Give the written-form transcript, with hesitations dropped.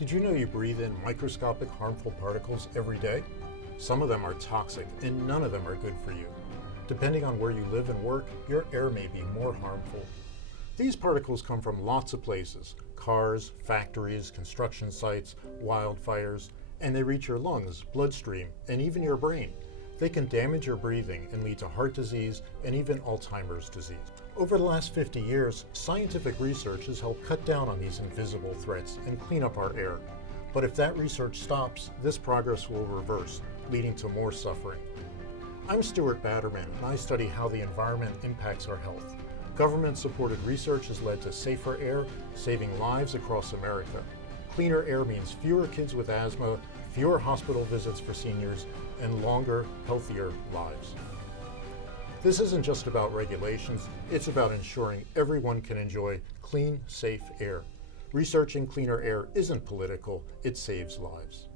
Did you know you breathe in microscopic harmful particles every day? Some of them are toxic and none of them are good for you. Depending on where you live and work, your air may be more harmful. These particles come from lots of places: cars, factories, construction sites, wildfires, and they reach your lungs, bloodstream, and even your brain. They can damage your breathing and lead to heart disease and even Alzheimer's disease. Over the last 50 years, scientific research has helped cut down on these invisible threats and clean up our air. But if that research stops, this progress will reverse, leading to more suffering. I'm Stuart Batterman, and I study how the environment impacts our health. Government-supported research has led to safer air, saving lives across America. Cleaner air means fewer kids with asthma, fewer hospital visits for seniors, and longer, healthier lives. This isn't just about regulations, it's about ensuring everyone can enjoy clean, safe air. Researching cleaner air isn't political, it saves lives.